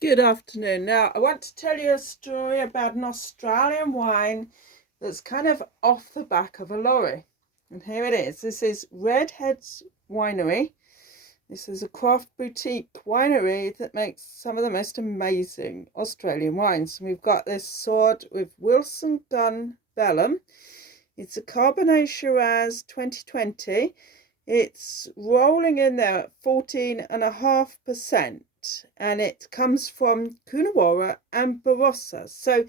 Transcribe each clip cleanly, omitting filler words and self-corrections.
Good afternoon. Now, I want to tell you a story about an Australian wine that's kind of off the back of a lorry. And here it is. This is RedHeads Winery. This is a craft boutique winery that makes some of the most amazing Australian wines. And we've got this sword with Wilson Gunn Bellum. It's a Cabernet Shiraz 2020. It's rolling in there at 14.5%. And it comes from Coonawarra and Barossa. So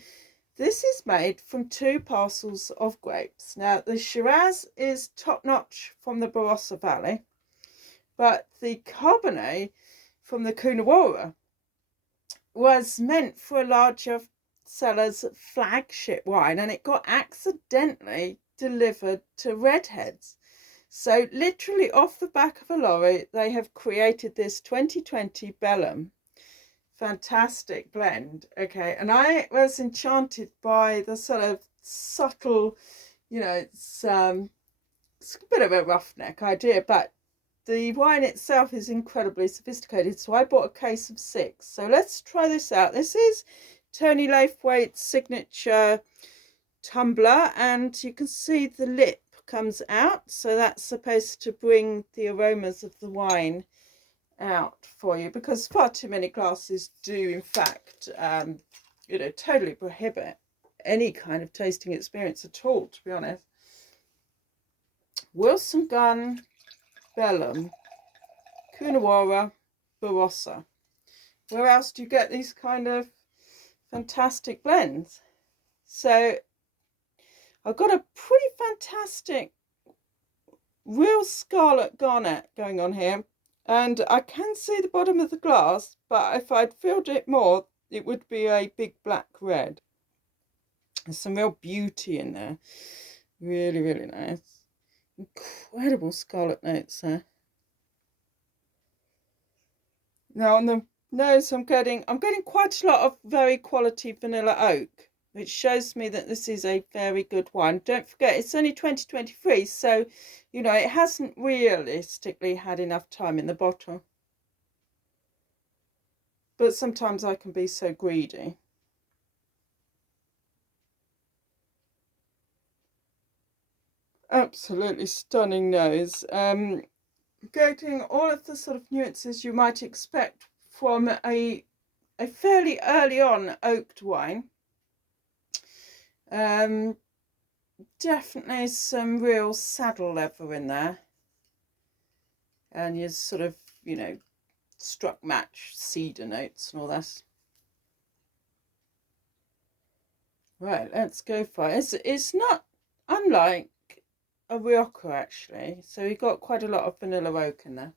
this is made from two parcels of grapes. Now the Shiraz is top notch from the Barossa Valley, but the Cabernet from the Coonawarra was meant for a larger seller's flagship wine, and it got accidentally delivered to RedHeads. So literally off the back of a lorry, they have created this 2020 Bellum. Fantastic blend. Okay, and I was enchanted by the sort of subtle, it's a bit of a roughneck idea, but the wine itself is incredibly sophisticated. So I bought a case of 6. So let's try this out. This is Tony Laithwaite's signature tumbler, and you can see the lip comes out, so that's supposed to bring the aromas of the wine out for you, because far too many glasses do in fact totally prohibit any kind of tasting experience at all, to be honest. Wilson Gunn Bellum, Coonawarra, Barossa. Where else do you get these kind of fantastic blends? So I've got a pretty fantastic real scarlet garnet going on here, and I can see the bottom of the glass, but if I'd filled it more, it would be a big black red. There's some real beauty in there. Really, really nice. Incredible scarlet notes there. Now on the nose, I'm getting quite a lot of very quality vanilla oak, which shows me that this is a very good wine. Don't forget, it's only 2023, so, it hasn't realistically had enough time in the bottle. But sometimes I can be so greedy. Absolutely stunning nose. Getting all of the sort of nuances you might expect from a fairly early on oaked wine. Definitely some real saddle leather in there, and your sort of struck match cedar notes and all that. Right, let's go for it. It's not unlike a Rioja actually, so we got quite a lot of vanilla oak in there.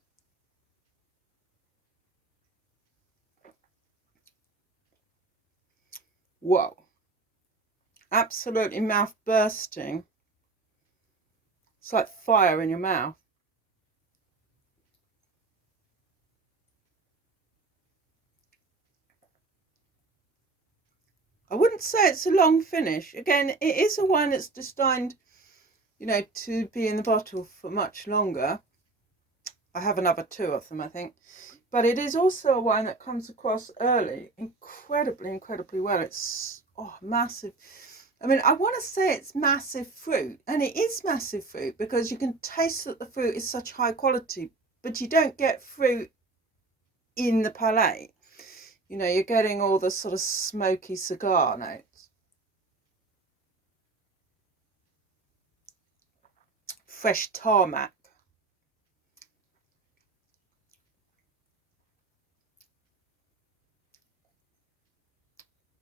Whoa, absolutely mouth bursting. It's like fire in your mouth. I wouldn't say it's a long finish. Again, it is a wine that's destined, to be in the bottle for much longer. I have another 2 of them, I think. But it is also a wine that comes across early incredibly, incredibly well. It's massive. I mean, I want to say it's massive fruit, and it is massive fruit because you can taste that the fruit is such high quality, but you don't get fruit in the palate. You're getting all the sort of smoky cigar notes. Fresh tarmac.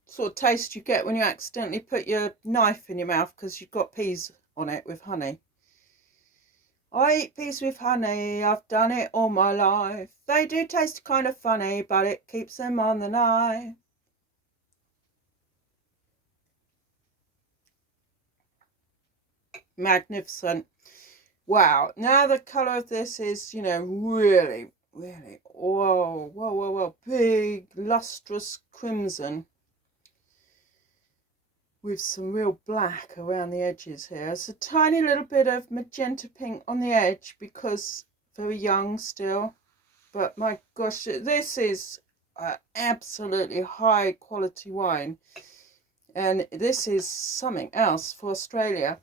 Sort of taste you get when you accidentally put your knife in your mouth because you've got peas on it with honey. I eat peas with honey, I've done it all my life. They do taste kind of funny, but it keeps them on the knife. Magnificent. Wow, now the colour of this is, really, really, whoa, whoa, whoa, whoa, big, lustrous crimson with some real black around the edges here. It's a tiny little bit of magenta pink on the edge because very young still. But my gosh, this is absolutely high quality wine. And this is something else for Australia.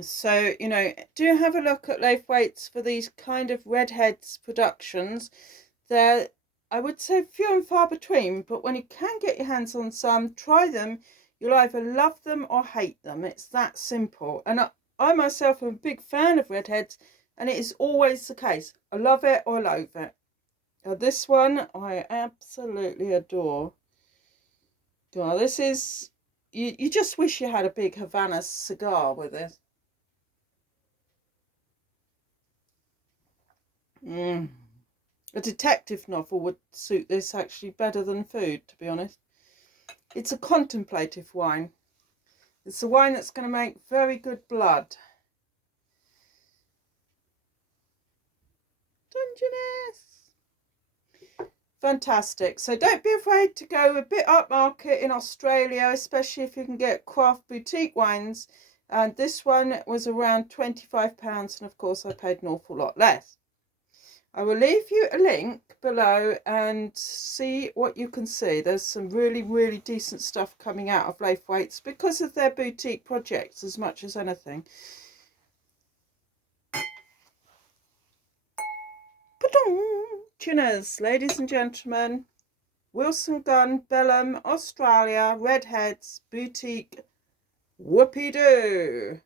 So, you know, do have a look at Laithwaites for these kind of RedHeads productions. They're, I would say, few and far between, but when you can get your hands on some, try them. You'll either love them or hate them. It's that simple. And I myself am a big fan of RedHeads, and it is always the case. I love it or loathe it. Now, this one I absolutely adore. Oh, this is, you just wish you had a big Havana cigar with it. A detective novel would suit this actually better than food, to be honest. It's a contemplative wine. It's a wine that's going to make very good blood. Dungeness. Fantastic. So don't be afraid to go a bit upmarket in Australia, especially if you can get craft boutique wines. And this one was around £25, and of course I paid an awful lot less. I will leave you a link below and see what you can see. There's some really, really decent stuff coming out of Laithwaites because of their boutique projects as much as anything. Cheers, ladies and gentlemen. Wilson Gunn Bellum, Australia, RedHeads, boutique, whoopee-doo.